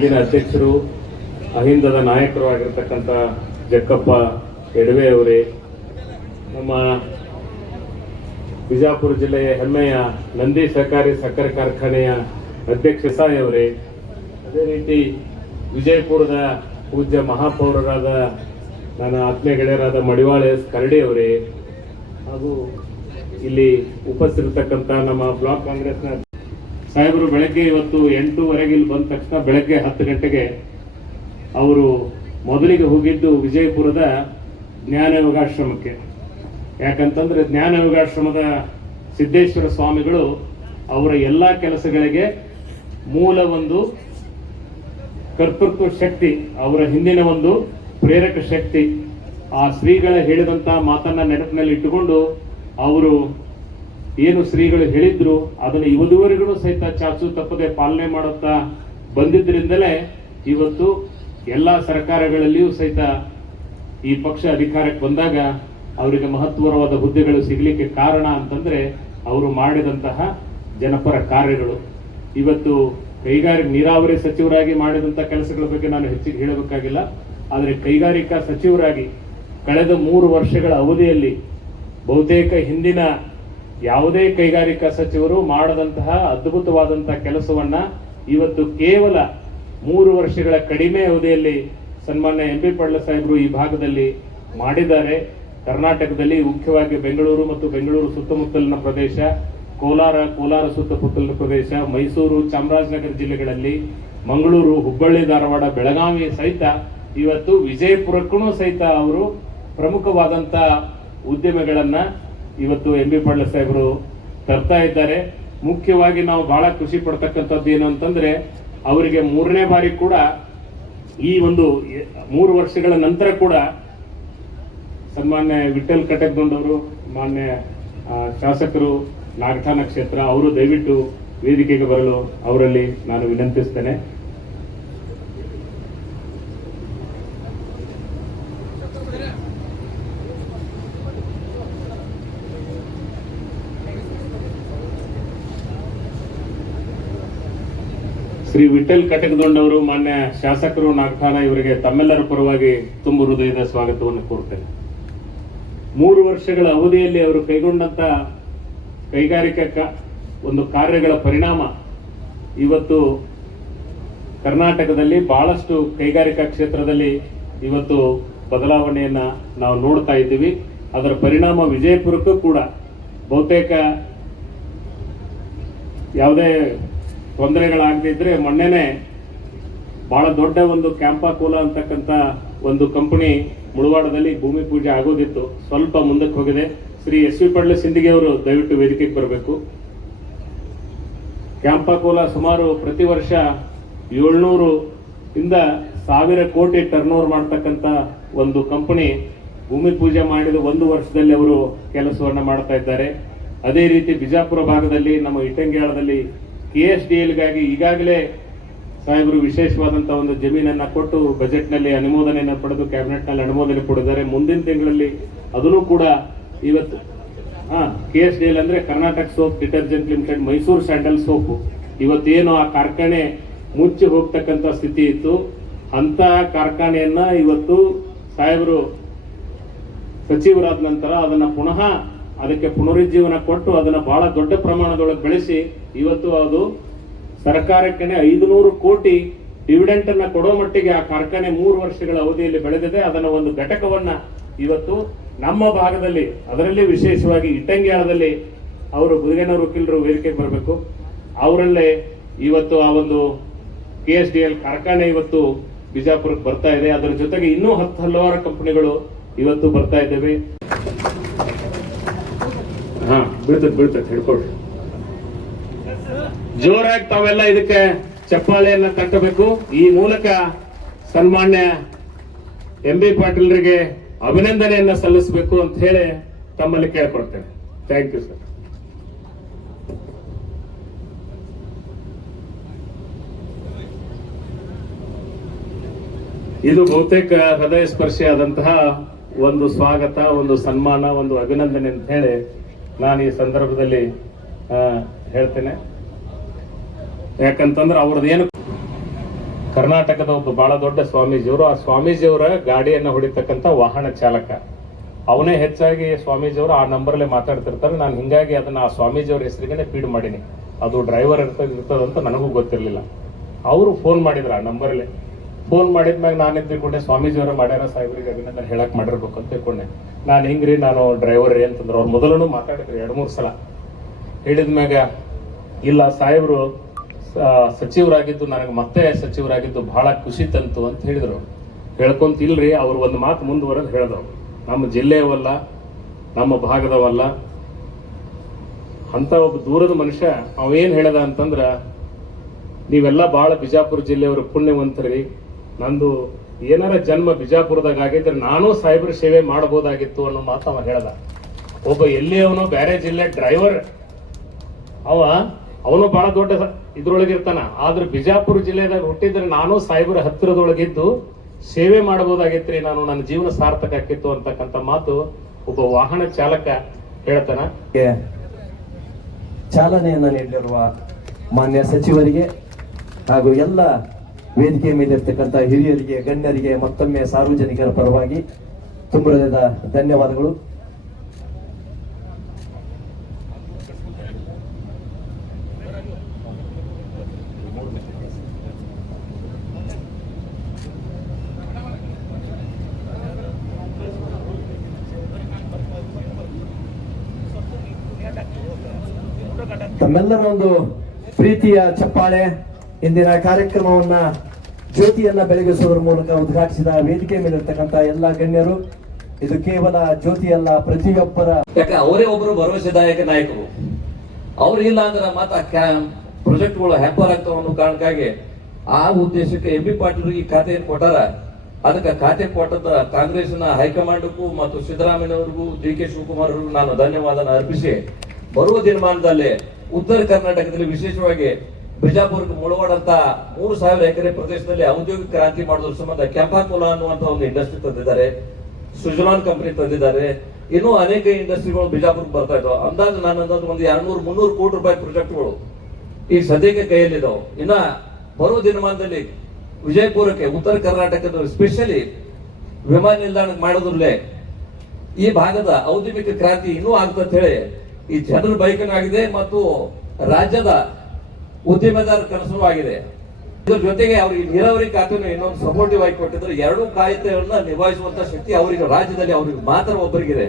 ಇಲ್ಲಿನ ಅಧ್ಯಕ್ಷರು, ಅಹಿಂದದ ನಾಯಕರು ಆಗಿರ್ತಕ್ಕಂಥ ಜಕ್ಕಪ್ಪ ಎಡವೆ ಅವರೇ, ನಮ್ಮ ಬಿಜಾಪುರ ಜಿಲ್ಲೆಯ ಹೆಮ್ಮೆಯ ನಂದಿ ಸಹಕಾರಿ ಸಕ್ಕರೆ ಕಾರ್ಖಾನೆಯ ಅಧ್ಯಕ್ಷ ಸಾಯಿ ಅವರೇ, ಅದೇ ರೀತಿ ವಿಜಯಪುರದ ಪೂಜ್ಯ ಮಹಾಪೌರರಾದ ನನ್ನ ಆತ್ಮೀಯ ಗೆಳೆಯರಾದ ಮಡಿವಾಳ ಎಸ್ ಕರಡಿ ಅವರೇ, ಹಾಗೂ ಇಲ್ಲಿ ಉಪಸ್ಥಿತರ್ತಕ್ಕಂಥ ನಮ್ಮ ಬ್ಲಾಕ್ ಕಾಂಗ್ರೆಸ್ನ ಸಾಹೇಬರು ಬೆಳಗ್ಗೆ ಇವತ್ತು 8:30 ಇಲ್ಲಿ ಬಂದ ತಕ್ಷಣ ಬೆಳಗ್ಗೆ 10 ಗಂಟೆಗೆ ಅವರು ಮೊದಲಿಗೆ ಹೋಗಿದ್ದು ವಿಜಯಪುರದ ಜ್ಞಾನ ಯೋಗಾಶ್ರಮಕ್ಕೆ. ಯಾಕಂತಂದ್ರೆ ಜ್ಞಾನ ಯೋಗಾಶ್ರಮದ ಸಿದ್ದೇಶ್ವರ ಸ್ವಾಮಿಗಳು ಅವರ ಎಲ್ಲ ಕೆಲಸಗಳಿಗೆ ಮೂಲ ಒಂದು ಕರ್ತೃತ್ವ ಶಕ್ತಿ, ಅವರ ಹಿಂದಿನ ಒಂದು ಪ್ರೇರಕ ಶಕ್ತಿ. ಆ ಶ್ರೀಗಳ ಹೇಳಿದಂತ ಮಾತನ್ನ ನೆನಪಿನಲ್ಲಿ ಇಟ್ಟುಕೊಂಡು ಅವರು ಏನು ಶ್ರೀಗಳು ಹೇಳಿದ್ರು ಅದನ್ನು ಇವತ್ತುವರೆಗೂ ಸಹಿತ ಚಾಚು ತಪ್ಪದೆ ಪಾಲನೆ ಮಾಡುತ್ತಾ ಬಂದಿದ್ದರಿಂದಲೇ ಇವತ್ತು ಎಲ್ಲಾ ಸರ್ಕಾರಗಳಲ್ಲಿಯೂ ಸಹಿತ ಈ ಪಕ್ಷ ಅಧಿಕಾರಕ್ಕೆ ಬಂದಾಗ ಅವರಿಗೆ ಮಹತ್ವವಾದ ಹುದ್ದೆಗಳು ಸಿಗಲಿಕ್ಕೆ ಕಾರಣ ಅಂತಂದ್ರೆ ಅವರು ಮಾಡಿದಂತಹ ಜನಪರ ಕಾರ್ಯಗಳು. ಇವತ್ತು ಕೈಗಾರಿಕಾ ನೀರಾವರಿ ಸಚಿವರಾಗಿ ಮಾಡಿದಂತ ಕೆಲಸಗಳ ಬಗ್ಗೆ ನಾನು ಹೆಚ್ಚಿಗೆ ಹೇಳಬೇಕಾಗಿಲ್ಲ. ಆದರೆ ಕೈಗಾರಿಕಾ ಸಚಿವರಾಗಿ ಕಳೆದ 3 ವರ್ಷಗಳ ಅವಧಿಯಲ್ಲಿ ಬಹುತೇಕ ಹಿಂದಿನ ಯಾವುದೇ ಕೈಗಾರಿಕಾ ಸಚಿವರು ಮಾಡದಂತಹ ಅದ್ಭುತವಾದಂತಹ ಕೆಲಸವನ್ನ ಇವತ್ತು ಕೇವಲ 3 ವರ್ಷಗಳ ಕಡಿಮೆ ಅವಧಿಯಲ್ಲಿ ಸನ್ಮಾನ್ಯ ಎಂ ಬಿ ಪಾಟೀಲ್ ಸಾಹೇಬರು ಈ ಭಾಗದಲ್ಲಿ ಮಾಡಿದ್ದಾರೆ. ಕರ್ನಾಟಕದಲ್ಲಿ ಮುಖ್ಯವಾಗಿ ಬೆಂಗಳೂರು ಮತ್ತು ಬೆಂಗಳೂರು ಸುತ್ತಮುತ್ತಲಿನ ಪ್ರದೇಶ, ಕೋಲಾರ ಸುತ್ತಮುತ್ತಲಿನ ಪ್ರದೇಶ, ಮೈಸೂರು, ಚಾಮರಾಜನಗರ ಜಿಲ್ಲೆಗಳಲ್ಲಿ, ಮಂಗಳೂರು, ಹುಬ್ಬಳ್ಳಿ, ಧಾರವಾಡ, ಬೆಳಗಾವಿ ಸಹಿತ ಇವತ್ತು ವಿಜಯಪುರಕ್ಕೂ ಸಹಿತ ಅವರು ಪ್ರಮುಖವಾದಂತ ಉದ್ಯಮಗಳನ್ನ ಇವತ್ತು ಎಂ ಬಿ ಪಾಟೀಲ್ ಸಾಹೇಬರು ತರ್ತಾ ಇದ್ದಾರೆ. ಮುಖ್ಯವಾಗಿ ನಾವು ಬಹಳ ಖುಷಿ ಪಡ್ತಕ್ಕಂಥದ್ದು ಏನು ಅಂತಂದ್ರೆ ಅವರಿಗೆ 3ನೇ ಬಾರಿ ಕೂಡ ಈ ಒಂದು 3 ವರ್ಷಗಳ ನಂತರ ಕೂಡ ಸನ್ಮಾನ್ಯ ವಿಠಲ್ ಕಟಕ್ಗೊಂಡವರು, ಮಾನ್ಯ ಶಾಸಕರು ನಾಗಠಾಣ ಕ್ಷೇತ್ರ, ಅವರು ದಯವಿಟ್ಟು ವೇದಿಕೆಗೆ ಬರಲು ಅವರಲ್ಲಿ ನಾನು ವಿನಂತಿಸ್ತೇನೆ. ಶ್ರೀ ವಿಠಲ್ ಕಟಕದೊಂಡವರು, ಮಾನ್ಯ ಶಾಸಕರು ನಾಗಠಾಣ, ಇವರಿಗೆ ತಮ್ಮೆಲ್ಲರ ಪರವಾಗಿ ತುಂಬು ಹೃದಯದ ಸ್ವಾಗತವನ್ನು ಕೋರ್ತೇನೆ. 3 ವರ್ಷಗಳ ಅವಧಿಯಲ್ಲಿ ಅವರು ಕೈಗೊಂಡಂತ ಕೈಗಾರಿಕಾ ಒಂದು ಕಾರ್ಯಗಳ ಪರಿಣಾಮ ಇವತ್ತು ಕರ್ನಾಟಕದಲ್ಲಿ ಬಹಳಷ್ಟು ಕೈಗಾರಿಕಾ ಕ್ಷೇತ್ರದಲ್ಲಿ ಇವತ್ತು ಬದಲಾವಣೆಯನ್ನ ನಾವು ನೋಡ್ತಾ ಇದ್ದೀವಿ. ಅದರ ಪರಿಣಾಮ ವಿಜಯಪುರಕ್ಕೂ ಕೂಡ ಬಹುತೇಕ ಯಾವುದೇ ತೊಂದರೆಗಳಾಗದಿದ್ರೆ ಮೊನ್ನೆನೆ ಬಹಳ ದೊಡ್ಡ ಒಂದು ಕ್ಯಾಂಪಾಕೋಲಾ ಅಂತಕ್ಕಂಥ ಒಂದು ಕಂಪನಿ ಮುಳವಾಡದಲ್ಲಿ ಭೂಮಿ ಪೂಜೆ ಆಗೋದಿತ್ತು, ಸ್ವಲ್ಪ ಮುಂದಕ್ಕೆ ಹೋಗಿದೆ. ಶ್ರೀ ಎಸ್ ವಿ ಪಾಟೀಲ್ ಸಿಂದಗಿ ಅವರು ದಯವಿಟ್ಟು ವೇದಿಕೆಗೆ ಬರಬೇಕು. ಕ್ಯಾಂಪಾಕೋಲಾ ಸುಮಾರು ಪ್ರತಿ ವರ್ಷ 700 ಇಂದ 1000 ಕೋಟಿ ಟರ್ನ್ ಓವರ್ ಮಾಡ್ತಕ್ಕಂಥ ಒಂದು ಕಂಪನಿ ಭೂಮಿ ಪೂಜೆ ಮಾಡಿದ 1 ವರ್ಷದಲ್ಲಿ ಅವರು ಕೆಲಸವನ್ನ ಮಾಡ್ತಾ ಇದ್ದಾರೆ. ಅದೇ ರೀತಿ ಬಿಜಾಪುರ ಭಾಗದಲ್ಲಿ ನಮ್ಮ ಇಟ್ಟಂಗ್ಯಾಳದಲ್ಲಿ KSDLಗಾಗಿ ಈಗಾಗಲೇ ಸಾಹೇಬರು ವಿಶೇಷವಾದಂತಹ ಒಂದು ಜಮೀನನ್ನ ಕೊಟ್ಟು ಬಜೆಟ್ನಲ್ಲಿ ಅನುಮೋದನೆಯನ್ನು ಪಡೆದು ಕ್ಯಾಬಿನೆಟ್ನಲ್ಲಿ ಅನುಮೋದನೆ ಕೊಡಿದ್ದಾರೆ. ಮುಂದಿನ ತಿಂಗಳಲ್ಲಿ ಅದನ್ನು ಕೂಡ ಇವತ್ತು KSDL ಅಂದ್ರೆ Karnataka soap detergent limited, Mysuru sandal soap, ಇವತ್ತೇನು ಆ ಕಾರ್ಖಾನೆ ಮುಚ್ಚಿ ಹೋಗ್ತಕ್ಕಂಥ ಸ್ಥಿತಿ ಇತ್ತು, ಅಂತ ಕಾರ್ಖಾನೆಯನ್ನ ಇವತ್ತು ಸಾಹೇಬರು ಸಚಿವರಾದ ನಂತರ ಅದನ್ನ ಪುನಃ ಅದಕ್ಕೆ ಪುನರುಜ್ಜೀವನ ಕೊಟ್ಟು ಅದನ್ನ ಬಹಳ ದೊಡ್ಡ ಪ್ರಮಾಣದೊಳಗೆ ಬೆಳೆಸಿ ಇವತ್ತು ಅದು ಸರ್ಕಾರಕ್ಕೆ 500 ಕೋಟಿ ಡಿವಿಡೆಂಟ್ ಅನ್ನ ಕೊಡೋ ಮಟ್ಟಿಗೆ ಆ ಕಾರ್ಖಾನೆ 3 ವರ್ಷಗಳ ಅವಧಿಯಲ್ಲಿ ಬೆಳೆದಿದೆ. ಅದನ್ನ ಒಂದು ಘಟಕವನ್ನ ಇವತ್ತು ನಮ್ಮ ಭಾಗದಲ್ಲಿ, ಅದರಲ್ಲಿ ವಿಶೇಷವಾಗಿ ಇಟ್ಟಂಗ್ಯಾಳದಲ್ಲಿ ಅವರು ಗುದಿಗೆನೂರು ವಕೀಲರು ವೇದಿಕೆಗೆ ಬರಬೇಕು, ಅವರಲ್ಲೇ ಇವತ್ತು ಆ ಒಂದು KSDL ಕಾರ್ಖಾನೆ ಇವತ್ತು ಬಿಜಾಪುರಕ್ಕೆ ಬರ್ತಾ ಇದೆ. ಅದರ ಜೊತೆಗೆ ಇನ್ನೂ ಹಲವಾರು ಕಂಪನಿಗಳು ಇವತ್ತು ಬರ್ತಾ ಇದ್ದೇವೆ. ಬೀಳ್ತದೆ ಹಿಡ್ಕೊಳ್ರಿ, ಜೋರಾಗಿ ತಾವೆಲ್ಲ ಇದಕ್ಕೆ ಚಪ್ಪಾಳೆಯನ್ನ ತಟ್ಟಬೇಕು. ಈ ಮೂಲಕ ಸನ್ಮಾನ್ಯ ಎಂ ಬಿ ಪಾಟೀಲ್ರಿಗೆ ಅಭಿನಂದನೆಯನ್ನ ಸಲ್ಲಿಸಬೇಕು ಅಂತ ಹೇಳಿ ತಮ್ಮಲ್ಲಿ ಕೇಳ್ಕೊಡ್ತೇನೆ. Thank you sir. ಇದು ಬಹುತೇಕ ಹೃದಯ ಸ್ಪರ್ಶಿಯಾದಂತಹ ಒಂದು ಸ್ವಾಗತ, ಒಂದು ಸನ್ಮಾನ, ಒಂದು ಅಭಿನಂದನೆ ಅಂತ ಹೇಳಿ ನಾನು ಈ ಸಂದರ್ಭದಲ್ಲಿ ಹೇಳ್ತೇನೆ. ಯಾಕಂತಂದ್ರೆ ಅವ್ರದ್ದೇನು ಕರ್ನಾಟಕದ ಒಬ್ಬ ಬಹಳ ದೊಡ್ಡ ಸ್ವಾಮೀಜಿಯವರು. ಆ ಸ್ವಾಮೀಜಿಯವರ ಗಾಡಿಯನ್ನು ಹೊಡಿತಕ್ಕಂಥ ವಾಹನ ಚಾಲಕ ಅವನೇ ಹೆಚ್ಚಾಗಿ ಸ್ವಾಮೀಜಿಯವರು ಆ ನಂಬರ್ಲ್ಲೇ ಮಾತಾಡ್ತಿರ್ತಾರೆ. ನಾನು ಹಿಂಗಾಗಿ ಅದನ್ನ ಆ ಸ್ವಾಮೀಜಿಯವ್ರ ಹೆಸರಿಗೇನೆ ಫೀಡ್ ಮಾಡೀನಿ. ಅದು ಡ್ರೈವರ್ ಇರ್ತದಂತ ನನಗೂ ಗೊತ್ತಿರಲಿಲ್ಲ. ಅವರು ಫೋನ್ ಮಾಡಿದ್ರು ಆ ನಂಬರ್ಲೆ. ಫೋನ್ ಮಾಡಿದ್ಮ್ಯಾಗ ನಾನು ತಿಳ್ಕೊಂಡೆ ಸ್ವಾಮೀಜಿಯವರ ಮಾಡ್ಯಾರ, ಸಾಹೇಬ್ರಿಗೆ ಅಭಿನಂದನೆ ಹೇಳಕ್ ಮಾಡಿರ್ಬೇಕು ಅಂತ ತಿಳ್ಕೊಂಡೆ. ನಾನು ಹಿಂಗ್ರಿ ನಾನು ಡ್ರೈವರ್ ರೀ ಅಂತಂದ್ರೆ ಅವ್ರು ಮೊದಲೂ ಮಾತಾಡಿದ್ರು 2-3 ಸಲ. ಹೇಳಿದ್ಮ್ಯಾಗ ಇಲ್ಲ ಸಾಹೇಬ್ರು ಸಚಿವರಾಗಿದ್ದು ನನಗೆ ಮತ್ತೆ ಸಚಿವರಾಗಿದ್ದು ಬಹಳ ಖುಷಿ ತಂತು ಅಂತ ಹೇಳಿದ್ರು. ಹೇಳ್ಕೊಂತ ಇಲ್ರಿ ಅವ್ರು ಒಂದು ಮಾತು ಮುಂದುವರೆದು ಹೇಳಿದ್ರು, ನಮ್ಮ ಜಿಲ್ಲೆಯವಲ್ಲ, ನಮ್ಮ ಭಾಗದವಲ್ಲ ಅಂತ ಒಬ್ಬ ದೂರದ ಮನುಷ್ಯ ಅವೇನ್ ಹೇಳ್ದ ಅಂತಂದ್ರ, ನೀವೆಲ್ಲ ಬಹಳ ಬಿಜಾಪುರ ಜಿಲ್ಲೆಯವರು ಪುಣ್ಯವಂತರಿ, ನಂದು ಏನಾರ ಜನ್ಮ ಬಿಜಾಪುರದಾಗ ಆಗಿದ್ರೆ ನಾನು ಸಾಹೇಬ್ರ ಸೇವೆ ಮಾಡಬಹುದಾಗಿತ್ತು ಅನ್ನೋ ಮಾತು ಅವ ಹೇಳ್ದ. ಒಬ್ಬ ಎಲ್ಲಿಯವನೋ ಬೇರೆ ಜಿಲ್ಲೆ ಡ್ರೈವರ್ ಅವನು ಬಹಳ ದೊಡ್ಡ ಇದ್ರೊಳಗಿರ್ತಾನ, ಆದ್ರೆ ಬಿಜಾಪುರ ಜಿಲ್ಲೆದಾಗ ಹುಟ್ಟಿದ್ರೆ ನಾನು ಸಾಹೇಬ್ರ ಹತ್ತಿರದೊಳಗಿದ್ದು ಸೇವೆ ಮಾಡಬಹುದಾಗಿತ್ರಿ, ನಾನು ನನ್ನ ಜೀವನ ಸಾರ್ಥಕ ಆಕಿತ್ತು ಅಂತಕ್ಕಂಥ ಮಾತು ಒಬ್ಬ ವಾಹನ ಚಾಲಕ ಹೇಳ್ತಾನ. ಚಾಲನೆಯನ್ನ ನೀಡಿರುವ ಮಾನ್ಯ ಸಚಿವರಿಗೆ ಹಾಗೂ ಎಲ್ಲ ವೇದಿಕೆ ಮೇಲಿರ್ತಕ್ಕಂಥ ಹಿರಿಯರಿಗೆ, ಗಣ್ಯರಿಗೆ ಮತ್ತೊಮ್ಮೆ ಸಾರ್ವಜನಿಕರ ಪರವಾಗಿ ತುಂಬ ಹೃದಯದ ಧನ್ಯವಾದಗಳು. ತಮ್ಮೆಲ್ಲರ ಒಂದು ಪ್ರೀತಿಯ ಚಪ್ಪಾಳೆ ಇಂದಿನ ಕಾರ್ಯಕ್ರಮವನ್ನ ಜ್ಯೋತಿಯನ್ನ ಬೆಳಗಿಸುವುದರ ಮೂಲಕ ಉದ್ಘಾಟಿಸಿದ ವೇದಿಕೆ ಮೇಲಿರ್ತಕ್ಕಂಥ ಎಲ್ಲ ಗಣ್ಯರು. ಇದು ಕೇವಲ ಜ್ಯೋತಿಯಲ್ಲ, ಪ್ರತಿಯೊಬ್ಬರ, ಯಾಕೆ ಅವರೇ ಒಬ್ಬರು ಭರವಸೆದಾಯಕ ನಾಯಕರು. ಅವ್ರು ಇಲ್ಲ ಅಂದ್ರೆ ಮಾತ್ರ ಪ್ರಾಜೆಕ್ಟ್ಗಳು ಹ್ಯಾಂಪರ್ ಆಗ್ತಾವ ಅನ್ನೋ ಕಾರಣಕ್ಕಾಗಿ ಆ ಉದ್ದೇಶಕ್ಕೆ ಎಂ ಬಿ ಪಾಟೀಲ್ ಈ ಖಾತೆಯನ್ನು ಕೊಟ್ಟಾರ. ಅದಕ್ಕೆ ಖಾತೆ ಕೊಟ್ಟದ ಕಾಂಗ್ರೆಸ್ನ ಹೈಕಮಾಂಡ್ಗೂ ಮತ್ತು ಸಿದ್ದರಾಮಯ್ಯವ್ರಿಗೂ, ಡಿ ಕೆ ಶಿವಕುಮಾರ್ ಅವ್ರಿಗೂ ನಾನು ಧನ್ಯವಾದನ ಅರ್ಪಿಸಿ, ಬರುವ ದಿನಮಾನದಲ್ಲಿ ಉತ್ತರ ಕರ್ನಾಟಕದಲ್ಲಿ ವಿಶೇಷವಾಗಿ ಬಿಜಾಪುರಕ್ಕೆ ಮುಳವಾಡಂತ 3000 ಎಕರೆ ಪ್ರದೇಶದಲ್ಲಿ ಔದ್ಯೋಗಿಕ ಕ್ರಾಂತಿ ಮಾಡೋದ್ರ ಸಂಬಂಧ ಕೆಂಪಾಕೋಲಾ ಅನ್ನುವಂತ ಒಂದು ಇಂಡಸ್ಟ್ರಿ ತಂದಿದ್ದಾರೆ, ಸುಜಲಾನ್ ಕಂಪನಿ ತಂದಿದ್ದಾರೆ. ಇನ್ನೂ ಅನೇಕ ಇಂಡಸ್ಟ್ರಿಗಳು ಬಿಜಾಪುರಕ್ಕೆ ಬರ್ತಾ ಇದ್ದಾವೆ. ಅಂದಾಜು ನಾನು ಒಂದು 200-300 ಕೋಟಿ ರೂಪಾಯಿ ಪ್ರಾಜೆಕ್ಟ್ಗಳು ಈಗ ಸದ್ಯಕ್ಕೆ ಕೈಯಲ್ಲಿದ್ದಾವೆ. ಇನ್ನ ಬರುವ ದಿನಮಾನದಲ್ಲಿ ವಿಜಯಪುರಕ್ಕೆ ಉತ್ತರ ಕರ್ನಾಟಕದ ಸ್ಪೆಷಲಿ ವಿಮಾನ ನಿಲ್ದಾಣ ಮಾಡೋದ್ರಲ್ಲೇ ಈ ಭಾಗದ ಔದ್ಯೋಗಿಕ ಕ್ರಾಂತಿ ಇನ್ನೂ ಆಗ್ತಂತ ಹೇಳಿ ಈ ಜನರ ಬೈಕನಾಗಿದೆ ಮತ್ತು ರಾಜ್ಯದ ಉದ್ಯಮದಾರ ಕನಸು ಆಗಿದೆ. ಇದ್ರ ಜೊತೆಗೆ ಅವರಿಗೆ ನೀರಾವರಿ ಖಾತೆಯನ್ನು ಇನ್ನೊಂದು ಸಪೋರ್ಟಿವ್ ಆಗಿ ಕೊಟ್ಟಿದ್ರೆ ಎರಡೂ ಖಾತೆಗಳನ್ನ ನಿಭಾಯಿಸುವಂತ ಶಕ್ತಿ ಅವರಿಗೆ ರಾಜ್ಯದಲ್ಲಿ ಅವರಿಗೆ ಮಾತ್ರ ಒಬ್ಬರಿಗಿದೆ.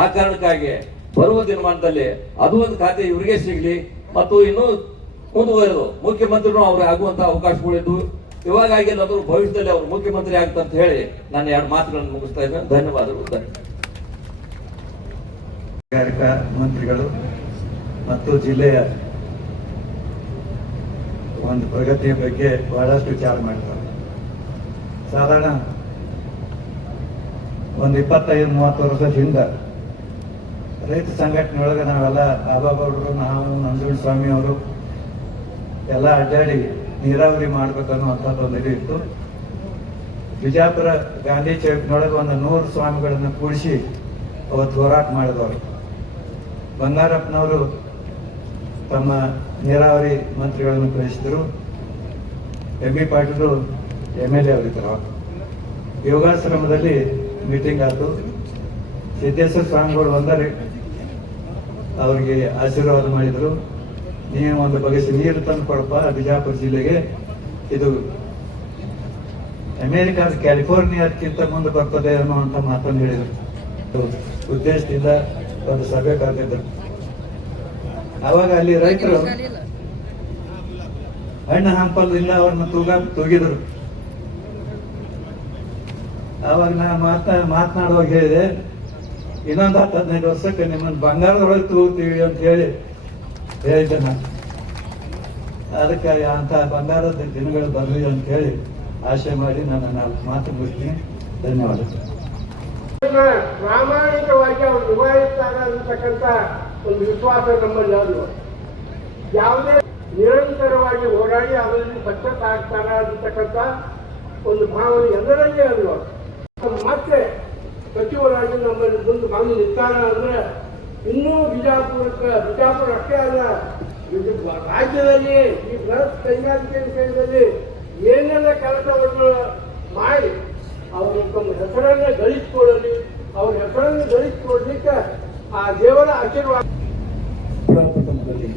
ಆ ಕಾರಣಕ್ಕಾಗಿ ಬರುವ ದಿನಮಾನದಲ್ಲಿ ಅದು ಒಂದು ಖಾತೆ ಇವರಿಗೆ ಸಿಗ್ಲಿ ಮತ್ತು ಇನ್ನೂ ಮುಂದುವರೆದು ಮುಖ್ಯಮಂತ್ರಿನೂ ಅವ್ರಿಗೆ ಆಗುವಂತ ಅವಕಾಶಗಳಿದ್ದು, ಇವಾಗ ಆಗಿಲ್ಲ ಆದ್ರೂ ಭವಿಷ್ಯದಲ್ಲಿ ಅವರು ಮುಖ್ಯಮಂತ್ರಿ ಆಗ್ತಂತ ಹೇಳಿ ನಾನು 2 ಮಾತುಗಳನ್ನು ಮುಗಿಸ್ತಾ ಇದ್ದೇನೆ. ಧನ್ಯವಾದಗಳು. ಕೈಗಾರಿಕಾ ಮಂತ್ರಿಗಳು ಮತ್ತು ಜಿಲ್ಲೆಯ ಒಂದು ಪ್ರಗತಿಯ ಬಗ್ಗೆ ಬಹಳಷ್ಟು ವಿಚಾರ ಮಾಡ್ತಾರೆ. ಸಾಧಾರಣ ಒಂದು 25-30 ವರ್ಷದ ಹಿಂದೆ ರೈತ ಸಂಘಟನೆಯೊಳಗೆ ನಾವೆಲ್ಲ ಬಾಬಾಗೌಡರು, ನಾವು, ನಂಜುಂಡ ಸ್ವಾಮಿ ಅವರು ಎಲ್ಲ ಅಡ್ಡಾಡಿ ನೀರಾವರಿ ಮಾಡ್ಬೇಕನ್ನುವಂಥದ್ದು ಒಂದು ಇದು ಇತ್ತು. ಬಿಜಾಪುರ ಗಾಂಧಿ ಚೌಕ್ನೊಳಗೆ ಒಂದು 100 ಸ್ವಾಮಿಗಳನ್ನು ಕೂಡಿಸಿ ಅವತ್ತು ಹೋರಾಟ ಮಾಡಿದವರು. ಬಂಗಾರಪ್ಪನವರು ತಮ್ಮ ನೀರಾವರಿ ಮಂತ್ರಿಗಳನ್ನು ಕಳಿಸಿದರು. ಎಂ ಬಿ ಪಾಟೀಲು MLA ಅವರಿದ್ದರು. ಯೋಗಾಶ್ರಮದಲ್ಲಿ ಮೀಟಿಂಗ್ ಆಯ್ತು. ಸಿದ್ದೇಶ್ವರ ಸ್ವಾಮಿಗಳು ಬಂದರೆ ಅವರಿಗೆ ಆಶೀರ್ವಾದ ಮಾಡಿದರು. ನೀವು ಒಂದು ಬಗೆಸಿ ನೀರು ತಂದು ಕೊಡಪ್ಪ ಬಿಜಾಪುರ ಜಿಲ್ಲೆಗೆ, ಇದು ಅಮೆರಿಕಾದ ಕ್ಯಾಲಿಫೋರ್ನಿಯಾದಕ್ಕಿಂತ ಮುಂದೆ ಬರ್ತದೆ ಅನ್ನುವಂಥ ಮಾತನ್ನು ಹೇಳಿದರು. ಉದ್ದೇಶದಿಂದ ಒಂದು ಸಭೆ ಕರೆದಿದ್ರು. ಆವಾಗ ಅಲ್ಲಿ ರೈತರು ಹಣ್ಣು ಹಂಪಲ್ದಿಂದ ಅವ್ರನ್ನ ತೂಗಿದ್ರು. ಆವಾಗ ನಾನು ಮಾತನಾಡುವಾಗ ಹೇಳಿದೆ, ಇನ್ನೊಂದು 10-15 ವರ್ಷಕ್ಕೆ ನಿಮ್ಮನ್ನು ಬಂಗಾರದೊಳಗೆ ತೂಗ್ತೀವಿ ಅಂತ ಹೇಳಿದ್ದೆ ನಾನು. ಅದಕ್ಕೆ ಅಂತ ಬಂಗಾರದ ದಿನಗಳು ಬರಲಿ ಅಂತ ಹೇಳಿ ಆಶೆ ಮಾಡಿ ನಾನು ಮಾತು ಮುಗಿಸ್ತೀನಿ. ಧನ್ಯವಾದಗಳು. ಪ್ರಾಮಾಣಿಕವಾಗಿ ಅವರು ನಿಭಾಯಿಸ್ತಾರೆ ಅಂತಕ್ಕಂಥ ಒಂದು ವಿಶ್ವಾಸ ನಮ್ಮಲ್ಲಿ ಅದು. ಯಾವುದೇ ನಿರಂತರವಾಗಿ ಹೋರಾಡಿ ಅದರಲ್ಲಿ ಸಕ್ಸಸ್ ಆಗ್ತಾರೆ ಅಂತಕ್ಕಂಥ ಒಂದು ಭಾವನೆ ಎಲ್ಲರಲ್ಲಿ ಅದು. ಮತ್ತೆ ಸಚಿವರಾಗಿ ನಮ್ಮಲ್ಲಿ ಬಂದು ನಿಂತಾರ ಅಂದ್ರೆ ಇನ್ನೂ ಬಿಜಾಪುರ ಅಷ್ಟೇ ಅಲ್ಲ, ರಾಜ್ಯದಲ್ಲಿ ಈ ಬೃಹತ್ ಕೈಗಾರಿಕೆ ವಿಷಯದಲ್ಲಿ ಏನೆಲ್ಲ ಕೆಲಸವನ್ನು ಮಾಡಿ ಅವರು ತಮ್ಮ ಹೆಸರನ್ನು ಗಳಿಸಿಕೊಳ್ಳಲಿ. ಅವ್ರ ಹೆಸರನ್ನು ಗಳಿಸಿಕೊಳ್ಳಲಿಕ್ಕೆ ಆ ದೇವರ ಆಶೀರ್ವಾದ. ಪ್ರಥಮದಲ್ಲಿ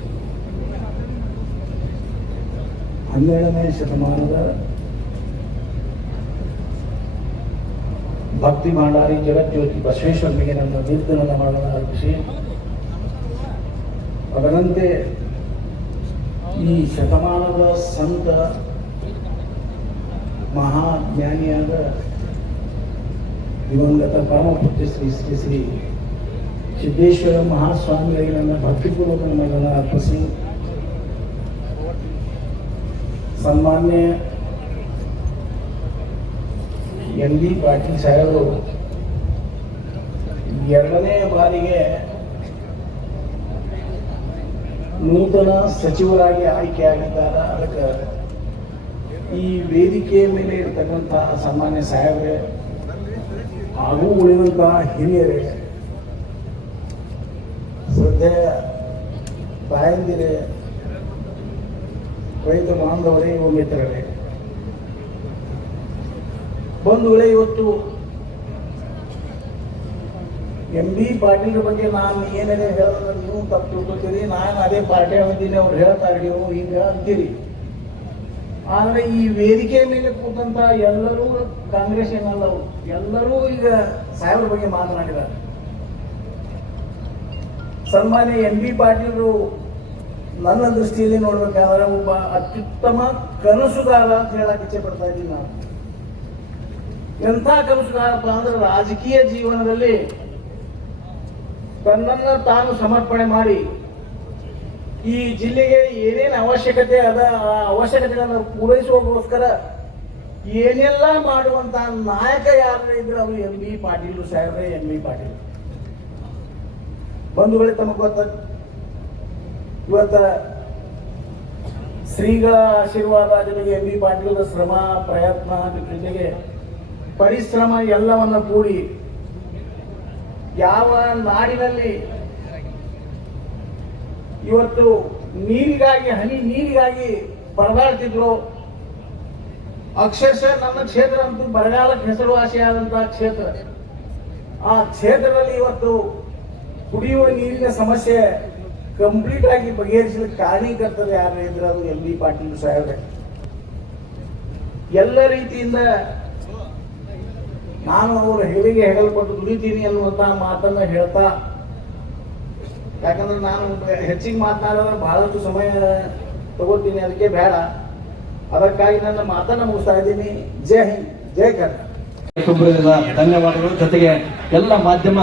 12ನೇ ಶತಮಾನದ ಭಕ್ತಿ ಭಂಡಾರಿ ಜಗಜ್ಯೋತಿ ಬಸವೇಶ್ವರನಿಗೆ ನನ್ನ ದೀರ್ಘನನ್ನ ಮಾಡಲು ಅರ್ಪಿಸಿ, ಅದರಂತೆ ಈ ಶತಮಾನದ ಸಂತ ಮಹಾಜ್ಞಾನಿಯಾದ ದಿವಂಗತ ಪರಮಪೂಜ್ಯ ಶ್ರೀ ಶ್ರೀ ಶ್ರೀ ಸಿದ್ದೇಶ್ವರ ಮಹಾಸ್ವಾಮಿಗಳಿಗೆ ನನ್ನ ಭಕ್ತಿಪೂರ್ವಕ ನಮನನ್ನು ಅರ್ಪಿಸಿ, ಸನ್ಮಾನ್ಯ NB ಪಾಟೀಲ್ ಸಾಹೇಬರು 2ನೇ ಬಾರಿಗೆ ನೂತನ ಸಚಿವರಾಗಿ ಆಯ್ಕೆಯಾಗಿದ್ದಾರೆ. ಅದಕ್ಕೆ ಈ ವೇದಿಕೆಯ ಮೇಲೆ ಇರತಕ್ಕಂತಹ ಸನ್ಮಾನ್ಯ ಸಾಹೇಬರೇ ಹಾಗೂ ಉಳಿದಂತಹ ಹಿರಿಯರೇ, ಶ್ರದ್ಧೆಯ ತಾಯಂದಿರೇ, ರೈತ ಬಾಂಧವರೇ, ಯುವ ಮಿತ್ರರೇ, ಬಂಧುಗಳೇ, ಇವತ್ತು NB ಪಾಟೀಲ್ ಬಗ್ಗೆ ನಾನು ಏನೇನೇ ಹೇಳಿದ್ರೆ ನೀವು ತಪ್ಪು ತಿಳ್ಕೊತೀರಿ. ನಾನು ಅದೇ ಪಾರ್ಟಿ ಅಂತೀನಿ, ಅವ್ರು ಹೇಳ್ತಾರೆ ನೀವು ಹಿಂಗ ಅಂತೀರಿ. ಆದರೆ ಈ ವೇದಿಕೆ ಮೇಲೆ ಕೂತಂತ ಎಲ್ಲರೂ ಕಾಂಗ್ರೆಸ್ ಏನಲ್ಲ, ಎಲ್ಲರೂ ಈಗ ಸಾಹೇಬ್ರ ಬಗ್ಗೆ ಮಾತನಾಡಿದ್ದಾರೆ. ಸನ್ಮಾನ್ಯ NB ಪಾಟೀಲರು ನನ್ನ ದೃಷ್ಟಿಯಲ್ಲಿ ನೋಡ್ಬೇಕಾದ್ರೆ ಒಬ್ಬ ಅತ್ಯುತ್ತಮ ಕನಸುಗಾರ ಅಂತ ಹೇಳಕ್ ಇಚ್ಛೆ ಪಡ್ತಾ ಇದ್ದೀನಿ ನಾನು. ಎಂಥ ಕನಸುಗಾರಪ್ಪ ಅಂದ್ರೆ ರಾಜಕೀಯ ಜೀವನದಲ್ಲಿ ತನ್ನನ್ನು ತಾನು ಸಮರ್ಪಣೆ ಮಾಡಿ ಈ ಜಿಲ್ಲೆಗೆ ಏನೇನು ಅವಶ್ಯಕತೆ ಅದ ಆ ಅವಶ್ಯಕತೆಗಳನ್ನು ಪೂರೈಸುವಗೋಸ್ಕರ ಏನೆಲ್ಲ ಮಾಡುವಂತ ನಾಯಕ ಯಾರು ಇದ್ರೆ ಅವರು NB ಪಾಟೀಲ್ ಸಾಹೇಬ್ರೆ. NB ಪಾಟೀಲ್ ಬಂಧುಗಳೇ, ತಮಗೆ ಗೊತ್ತ, ಇವತ್ತ ಶ್ರೀಗಳ ಆಶೀರ್ವಾದ ಜೊತೆಗೆ NB ಪಾಟೀಲ್ ಶ್ರಮ ಪ್ರಯತ್ನ ಜೊತೆಗೆ ಪರಿಶ್ರಮ ಎಲ್ಲವನ್ನ ಕೂಡಿ ಯಾವ ನಾಡಿನಲ್ಲಿ ಇವತ್ತು ನೀರಿಗಾಗಿ, ಹನಿ ನೀರಿಗಾಗಿ ಪರದಾಡ್ತಿದ್ರು, ಅಕ್ಷರಶಃ ನನ್ನ ಕ್ಷೇತ್ರ ಅಂತೂ ಬರಗಾಲಕ್ಕೆ ಹೆಸರುವಾಸಿಯಾದಂತಹ ಕ್ಷೇತ್ರ. ಆ ಕ್ಷೇತ್ರದಲ್ಲಿ ಇವತ್ತು ಕುಡಿಯುವ ನೀರಿನ ಸಮಸ್ಯೆ ಕಂಪ್ಲೀಟ್ ಆಗಿ ಬಗೆಹರಿಸಲಿಕ್ಕೆ ಕಾರಣೀಕರ್ತದೆ ಯಾರು ಇದ್ರೆ ಅದು NB ಪಾಟೀಲ್ ಸಾಹೇಬ್ರೆ. ಎಲ್ಲ ರೀತಿಯಿಂದ ನಾನು ಅವರ ಹೆರಿಗೆ ಹೆಗಲ್ಪಟ್ಟು ದುಡಿತೀನಿ ಅನ್ನುವಂತಹ ಮಾತನ್ನ ಹೇಳ್ತಾ, ಯಾಕಂದ್ರೆ ನಾನು ಹೆಚ್ಚಿಗೆ ಮಾತನಾಡಿದ್ರೆ ಬಹಳಷ್ಟು ಸಮಯ ತಗೋತೀನಿ, ಅದಕ್ಕೆ ಬೇಡ. ಅದಕ್ಕಾಗಿ ನನ್ನ ಮಾತನ್ನ ಮುಗಿಸ್ತಾ ಇದ್ದೀನಿ. ಜೈ ಹಿಂದ್, ಜೈ ಕರ್ನಾಟಕ. ತುಂಬುವುದಿಲ್ಲ ಧನ್ಯವಾದಗಳು. ಜೊತೆಗೆ ಎಲ್ಲ ಮಾಧ್ಯಮ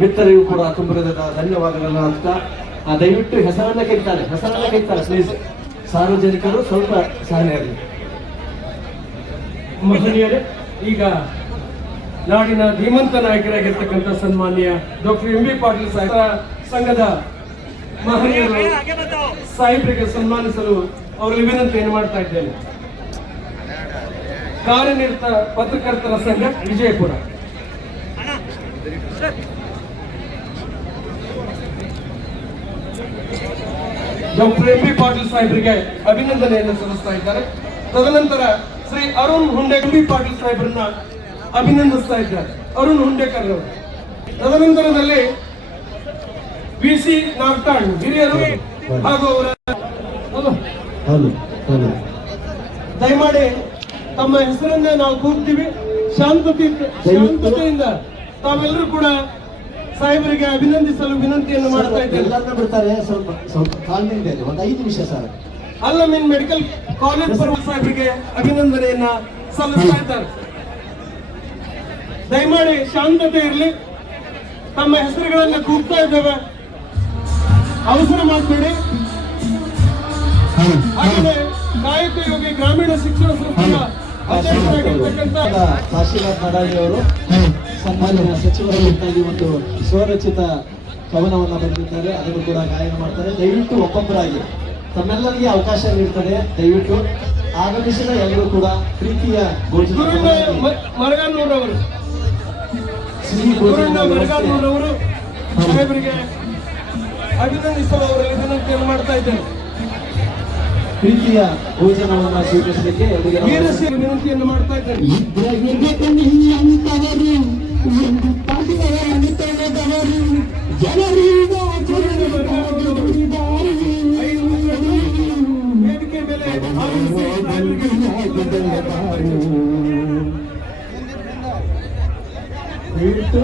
ಮಿತ್ರರಿಗೂ ಕೂಡ ತುಂಬುವುದಿಲ್ಲ ಧನ್ಯವಾದಗಳನ್ನು ಅಂತ ದಯವಿಟ್ಟು ಹೆಸರನ್ನ ಕರೀತಾರೆ ಪ್ಲೀಸ್. ಸಾರ್ವಜನಿಕರು ಸ್ವಲ್ಪ ಸಹನೆ ಇರಲಿ. ಮಹನೀಯರೇ, ಈಗ ನಾಡಿನ ಧೀಮಂತ ನಾಯಕರಾಗಿರ್ತಕ್ಕಂಥ ಸನ್ಮಾನ್ಯ ಡಾಕ್ಟರ್ NB ಪಾಟೀಲ್ ಸಾಹೇಬರ ಸಂಘದ ಮಹನೀಯರು ಸಾಹೇಬರಿಗೆ ಸನ್ಮಾನಿಸಲು ಅವರಲ್ಲಿ ವಿನಂತಿಯನ್ನು ಮಾಡ್ತಾ ಇದ್ದೇನೆ. ಕಾರ್ಯನಿರತ ಪತ್ರಕರ್ತರ ಸಂಘ ವಿಜಯಪುರ. ಡಾಕ್ಟರ್ NB ಪಾಟೀಲ್ ಸಾಹೇಬರಿಗೆ ಅಭಿನಂದನೆಯನ್ನು ಸಲ್ಲಿಸ್ತಾ ಇದ್ದಾರೆ. ತದನಂತರ ಶ್ರೀ ಅರುಣ್ ಹುಂಡೇಕರ್ NB ಪಾಟೀಲ್ ಸಾಹೇಬರನ್ನ ಅಭಿನಂದಿಸ್ತಾ ಇದ್ದಾರೆ. ಅರುಣ್ ಹುಂಡೇಕರ್ ಅವರು. ತದನಂತರದಲ್ಲಿ VC ನಾಗ್ತಾಳ್ ಹಿರಿಯರು ಹಾಗೂ ಅವರ ದಯಮಾಡಿ ತಮ್ಮ ಹೆಸರನ್ನ ನಾವು ಕೂಗ್ತೀವಿ. ಶಾಂತತೆಯಿಂದ ತಾವೆಲ್ಲರೂ ಕೂಡ ಸಾಹೇಬರಿಗೆ ಅಭಿನಂದಿಸಲು ವಿನಂತಿಯನ್ನು ಮಾಡ್ತಾ ಇದ್ದೇವೆ. ಎಲ್ಲರನ್ನ ಬಿಡ್ತಾರೆ, ಸ್ವಲ್ಪ ತಾಳ್ಮೆಯಿಂದ ಇದೆ, ಒಂದು 5 ನಿಮಿಷ ಸರ್. ಅಲ್ಲಮೀನ್ ಮೆಡಿಕಲ್ ಕಾಲೇಜ್ ಸಾಹೇಬರಿಗೆ ಅಭಿನಂದನೆಯನ್ನ ಸಲ್ಲಿಸ್ತಾ ಇದ್ದಾರೆ. ದಯಮಾಡಿ ಶಾಂತತೆ ಇರಲಿ. ತಮ್ಮ ಹೆಸರುಗಳನ್ನ ಕೂಗ್ತಾ ಇದ್ದೇವೆ, ಅವಸರ ಮಾಡಬೇಡಿ. ಹಾಗೆಯೇ ಕಾಯಕ ಯೋಗಿ ಗ್ರಾಮೀಣ ಶಿಕ್ಷಣ ಸಂಸ್ಥೆಯ ಅಧ್ಯಕ್ಷರಾಗಿರ್ತಕ್ಕಂಥ ಕಾಶಿನಾಥ್ ನಡಾಳಿ ಅವರು ಸನ್ಮಾನ್ಯ ಸಚಿವರಾಗಿ ಒಂದು ಸ್ವರಚಿತ ಕವನವನ್ನ ಬರೆದಿದ್ದಾರೆ. ಅದನ್ನು ಕೂಡ ಗಾಯನ ಮಾಡ್ತಾರೆ. ದಯವಿಟ್ಟು ಒಬ್ಬೊಬ್ಬರಾಗಿ ತಮ್ಮೆಲ್ಲರಿಗೆ ಅವಕಾಶ ನೀಡ್ತಾರೆ. ದಯವಿಟ್ಟು ಆಗಮಿಸಿದ ಎಲ್ಲರೂ ಕೂಡ ಪ್ರೀತಿಯ ಮರಗಾನೂರವರು ಸಾಹೇಬರಿಗೆ ಅಭಿನಂದಿಸಲು ಅವರಲ್ಲಿ ವಿನಂತಿಯನ್ನು ಮಾಡ್ತಾ ಇದ್ದೇನೆ. ಪ್ರೀತಿಯ ಭೋಜನವನ್ನ ಸ್ವೀಕರಿಸಲಿಕ್ಕೆ ಅವರಿಗೆ ವೀರಶೈವ ವಿನಂತಿಯನ್ನು ಮಾಡ್ತಾ ಇದ್ದೇನೆ. ವೇದಿಕೆ ಮೇಲೆ ಆಗಮಿಸಿ ದಯವಿಟ್ಟು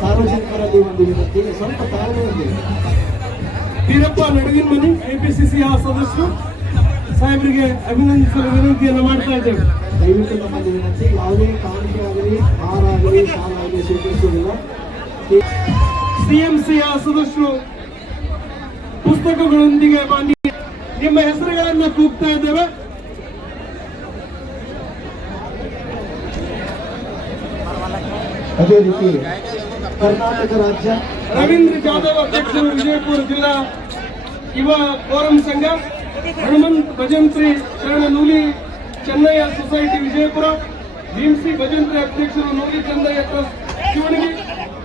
ಸಾರ್ವಜನಿಕರಲ್ಲಿ ಒಂದು ವಿನಂತಿ, ಸ್ವಲ್ಪ ತಾಳ್ಮೆ ಹೊಂದಿದೆ. ವೀರಪ್ಪ ನಡುವಿನ ಮನೆ APCC ಸದಸ್ಯರು ಸಾಹೇಬರಿಗೆ ಅಭಿನಂದಿಸಲು ವಿನಂತಿಯನ್ನು ಮಾಡ್ತಾ ಇದ್ದೇವೆ. ದಯವಿಟ್ಟು ನಮ್ಮಲ್ಲಿ ವಿನಂತಿ, ಯಾವುದೇ ಕಾಣಿಕೆ ಆಗಲಿ ಹಾರ ಆಗಲಿ ಸಾಲ ಆಗಲಿ ಸ್ವೀಕರಿಸುವುದಿಲ್ಲ. CMC ಸದಸ್ಯರು ಪುಸ್ತಕಗಳೊಂದಿಗೆ ಮಾನ್ಯ ನಿಮ್ಮ ಹೆಸರುಗಳನ್ನ ಕೂಗ್ತಾ ಇದ್ದೇವೆ. ಅದೇ ರೀತಿ ಕರ್ನಾಟಕ ರಾಜ್ಯ ರವೀಂದ್ರ ಜಾಧವ್ ಅಧ್ಯಕ್ಷರು, ವಿಜಯಪುರ ಜಿಲ್ಲಾ ಯುವ ಫೋರಂ ಸಂಘ, ಹನುಮಂತ್ ಭಜಂತ್ರಿ ಶರಣ ನೂಲಿ ಚೆನ್ನಯ್ಯ ಸೊಸೈಟಿ ವಿಜಯಪುರ, ಭೀಮ್ಸಿ ಭಜಂತ್ರಿ ಅಧ್ಯಕ್ಷರು ನೂಲಿ ಚೆನ್ನಯ್ಯ ಟ್ರಸ್ಟ್ ಶಿವಣಗಿ,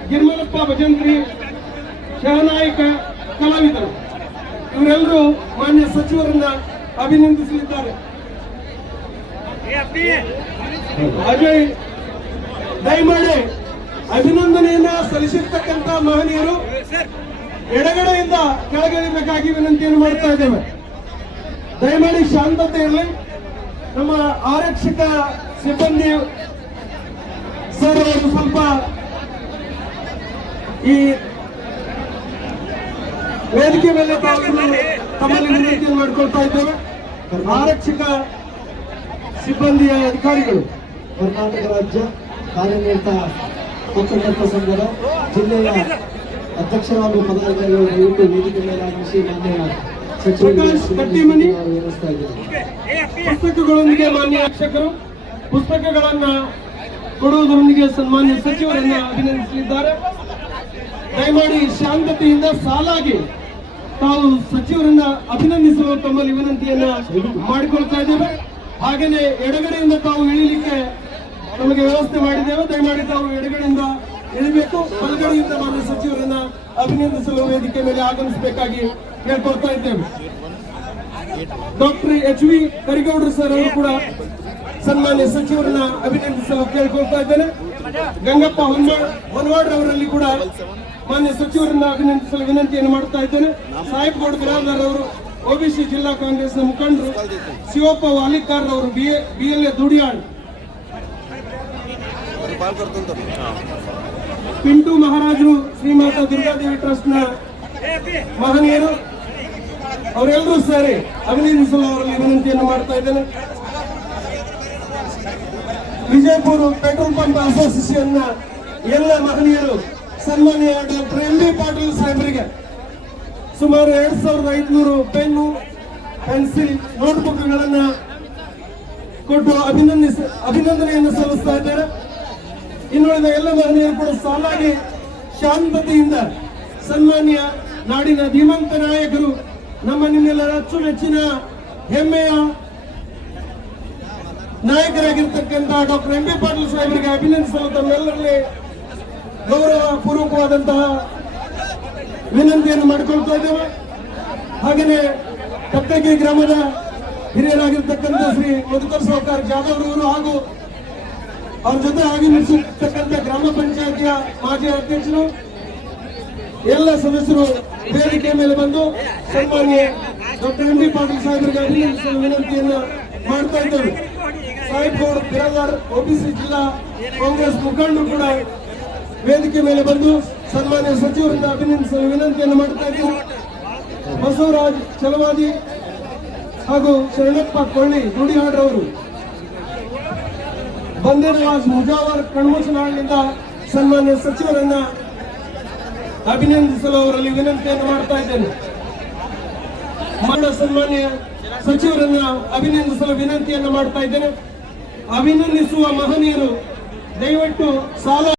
ಗಿರ್ಮಲಪ್ಪ ಭಜಂತ್ರಿ ಶಹನಾಯಕ ಕಲಾವಿದರು ಇವರೆಲ್ಲರೂ ಮಾನ್ಯ ಸಚಿವರನ್ನ ಅಭಿನಂದಿಸಲಿದ್ದಾರೆ. ಅಜಯ್ ದಯಮಾಡಿ ಅಭಿನಂದನೆಯನ್ನ ಸಲ್ಲಿಸಿರ್ತಕ್ಕಂಥ ಮಹನೀಯರು ಎಡಗಡೆಯಿಂದ ಕೆಳಗಿಳಿಬೇಕಾಗಿ ವಿನಂತಿಯನ್ನು ಮಾಡ್ತಾ ಇದ್ದೇವೆ. ದಯಮಾಡಿ ಶಾಂತತೆ ಇರಲಿ. ನಮ್ಮ ಆರಕ್ಷಕ ಸಿಬ್ಬಂದಿ ಸರ್ ಅವರು ಸ್ವಲ್ಪ ಈ ವೇದಿಕೆ ಮೇಲೆ ತಮ್ಮಲ್ಲಿ ವಿನಂತಿಯನ್ನು ಮಾಡಿಕೊಳ್ತಾ ಇದ್ದೇವೆ. ಆರಕ್ಷಕ ಸಿಬ್ಬಂದಿಯ ಅಧಿಕಾರಿಗಳು, ಕರ್ನಾಟಕ ರಾಜ್ಯ ಕಾರ್ಯನಿರತ ಪತ್ರಕರ್ತ ಸಂಘದ ಜಿಲ್ಲೆಯ ಅಧ್ಯಕ್ಷರಾದ ಪದಾಧಿಕಾರಿಗಳು ದಯವಿಟ್ಟು ವೇದಿಕೆ ಮೇಲೆ ಆಗಮಿಸಿ ಮಾನ್ಯ ಪ್ರಕಾಶ್ ಕಟ್ಟಿಮನಿ ವ್ಯವಸ್ಥೆ ಆಗಿದೆ. ಪುಸ್ತಕಗಳೊಂದಿಗೆ ಮಾನ್ಯ ಶಿಕ್ಷಕರು ಪುಸ್ತಕಗಳನ್ನ ಕೊಡುವುದರೊಂದಿಗೆ ಸನ್ಮಾನ್ಯ ಸಚಿವರನ್ನ ಅಭಿನಂದಿಸಲಿದ್ದಾರೆ. ದಯಮಾಡಿ ಶಾಂತತೆಯಿಂದ ಸಾಲಾಗಿ ತಾವು ಸಚಿವರನ್ನ ಅಭಿನಂದಿಸುವ ತಮ್ಮಲ್ಲಿ ವಿನಂತಿಯನ್ನ ಮಾಡಿಕೊಳ್ತಾ ಇದ್ದೇವೆ. ಹಾಗೆಯೇ ಎಡಗಡೆಯಿಂದ ತಾವು ಇಳಿಲಿಕ್ಕೆ ನಮಗೆ ವ್ಯವಸ್ಥೆ ಮಾಡಿದ್ದೇವೆ. ದಯಮಾಡಿ ತಾವು ಎಡಗಡೆಯಿಂದ ಇಳಿಬೇಕು. ಬಲಗಡೆಯಿಂದ ಮಾನ್ಯ ಸಚಿವರನ್ನ ಅಭಿನಂದಿಸಲು ವೇದಿಕೆ ಮೇಲೆ ಆಗಮಿಸಬೇಕಾಗಿ ಕೇಳ್ಕೊಳ್ತಾ ಇದ್ದೇವೆ. ಡಾಕ್ಟರ್ HV ಕರಿಗೌಡರು ಸರ್ ಅವರು ಕೂಡ ಸನ್ಮಾನ್ಯ ಸಚಿವರನ್ನ ಅಭಿನಂದಿಸಲು ಕೇಳ್ಕೊಳ್ತಾ ಇದ್ದೇನೆ. ಗಂಗಪ್ಪ ಹೊನ್ವಾಡ್ರವರಲ್ಲಿ ಕೂಡ ಮಾನ್ಯ ಸಚಿವರನ್ನ ಅಭಿನಂದಿಸಲು ವಿನಂತಿಯನ್ನು ಮಾಡ್ತಾ ಇದ್ದೇನೆ. ಸಾಹೇಬ್ಗೌಡ ಬಿರಾದಾರ್ ಅವರು OBC ಜಿಲ್ಲಾ ಕಾಂಗ್ರೆಸ್ನ ಮುಖಂಡರು, ಶಿವಪ್ಪ ವಾಲಿಕಾರ್ ಅವರು BLA ದುಡಿಯಾಳ್, ಪಿಂಟು ಮಹಾರಾಜರು ಶ್ರೀಮಾತಾ ದುರ್ಗಾದೇವಿ ಟ್ರಸ್ಟ್ ನ ಮಹನೀಯರು ಅವರೆಲ್ಲರೂ ಸೇರಿ ಅಭಿನಂದಿಸಲು ಅವರಲ್ಲಿ ವಿನಂತಿಯನ್ನು ಮಾಡ್ತಾ ಇದ್ದೇನೆ. ವಿಜಯಪುರ ಪೆಟ್ರೋಲ್ ಪಂಪ್ ಅಸೋಸಿಯೇಷನ್ ನ ಎಲ್ಲ ಮಹನೀಯರು ಸನ್ಮಾನ್ಯ ಡಾಕ್ಟರ್ MB ಪಾಟೀಲ್ ಸಾಹೇಬರಿಗೆ ಸುಮಾರು 2500 ಪೆನ್ನು, ಪೆನ್ಸಿಲ್, ನೋಟ್ಬುಕ್ಗಳನ್ನ ಕೊಟ್ಟು ಅಭಿನಂದನೆಯನ್ನು ಸಲ್ಲಿಸ್ತಾ ಇದ್ದಾರೆ. ಇನ್ನುಳಿದ ಎಲ್ಲ ಮಹನೀಯರು ಕೂಡ ಸಾಲಾಗಿ ಶಾಂತತೆಯಿಂದ ಸನ್ಮಾನ್ಯ ನಾಡಿನ ಧೀಮಂತ ನಾಯಕರು, ನಮ್ಮ ನಿಮ್ಮೆಲ್ಲರ ಅಚ್ಚುಮೆಚ್ಚಿನ ಹೆಮ್ಮೆಯ ನಾಯಕರಾಗಿರ್ತಕ್ಕಂಥ ಡಾಕ್ಟರ್ MB ಪಾಟೀಲ್ ಸಾಹೇಬರಿಗೆ ಅಭಿನಂದಿಸಲು ತಮ್ಮೆಲ್ಲರಲ್ಲಿ ಗೌರವ ಪೂರ್ವಕವಾದಂತಹ ವಿನಂತಿಯನ್ನು ಮಾಡಿಕೊಳ್ತಾ ಇದ್ದೇವೆ. ಹಾಗೆಯೇ ಕತ್ತಗಿ ಗ್ರಾಮದ ಹಿರಿಯರಾಗಿರ್ತಕ್ಕಂಥ ಶ್ರೀ ಮಧುಕರ್ ಸಾವ್ಕಾರ್ ಜಾಧವ್ ಅವರು ಹಾಗೂ ಅವ್ರ ಜೊತೆ ಆಗಮಿಸಿರ್ತಕ್ಕಂಥ ಗ್ರಾಮ ಪಂಚಾಯತಿಯ ಮಾಜಿ ಅಧ್ಯಕ್ಷರು, ಎಲ್ಲ ಸದಸ್ಯರು ವೇದಿಕೆ ಮೇಲೆ ಬಂದು ಸನ್ಮಾನ್ಯ ಡಾಕ್ಟರ್ MB ಪಾಟೀಲ್ ಸಾಹೇಬರಿಗೆ ಅಭಿನಂದಿಸಲು ವಿನಂತಿಯನ್ನು ಮಾಡ್ತಾ ಇದ್ದೇವೆ. ಸಾಹೇಬ್ಗೌಡ ಬಿರಾದಾರ್ OBC ಜಿಲ್ಲಾ ಕಾಂಗ್ರೆಸ್ ಮುಖಂಡರು ಕೂಡ ವೇದಿಕೆ ಮೇಲೆ ಬಂದು ಸನ್ಮಾನ್ಯ ಸಚಿವರನ್ನ ಅಭಿನಂದಿಸಲು ವಿನಂತಿಯನ್ನು ಮಾಡ್ತಾ ಇದ್ದೇವೆ. ಬಸವರಾಜ್ ಚಲವಾದಿ ಹಾಗೂ ಶರಣಪ್ಪ ಕೊಳ್ಳಿ ದುಡಿಹಾಡ್ರವರು, ಬಂದೇನವಾಜ್ ಮುಜಾವರ್ ಕಣ್ಮುಚ್ಚನಾಳಿನಿಂದ ಸನ್ಮಾನ್ಯ ಸಚಿವರನ್ನ ಅಭಿನಂದಿಸಲು ಅವರಲ್ಲಿ ವಿನಂತಿಯನ್ನು ಮಾಡ್ತಾ ಇದ್ದೇನೆ. ಸನ್ಮಾನ್ಯ ಸಚಿವರನ್ನ ಅಭಿನಂದಿಸಲು ವಿನಂತಿಯನ್ನು ಮಾಡ್ತಾ ಇದ್ದೇನೆ. ಅಭಿನಂದಿಸುವ ಮಹನೀಯರು ದಯವಿಟ್ಟು ಸಾಲ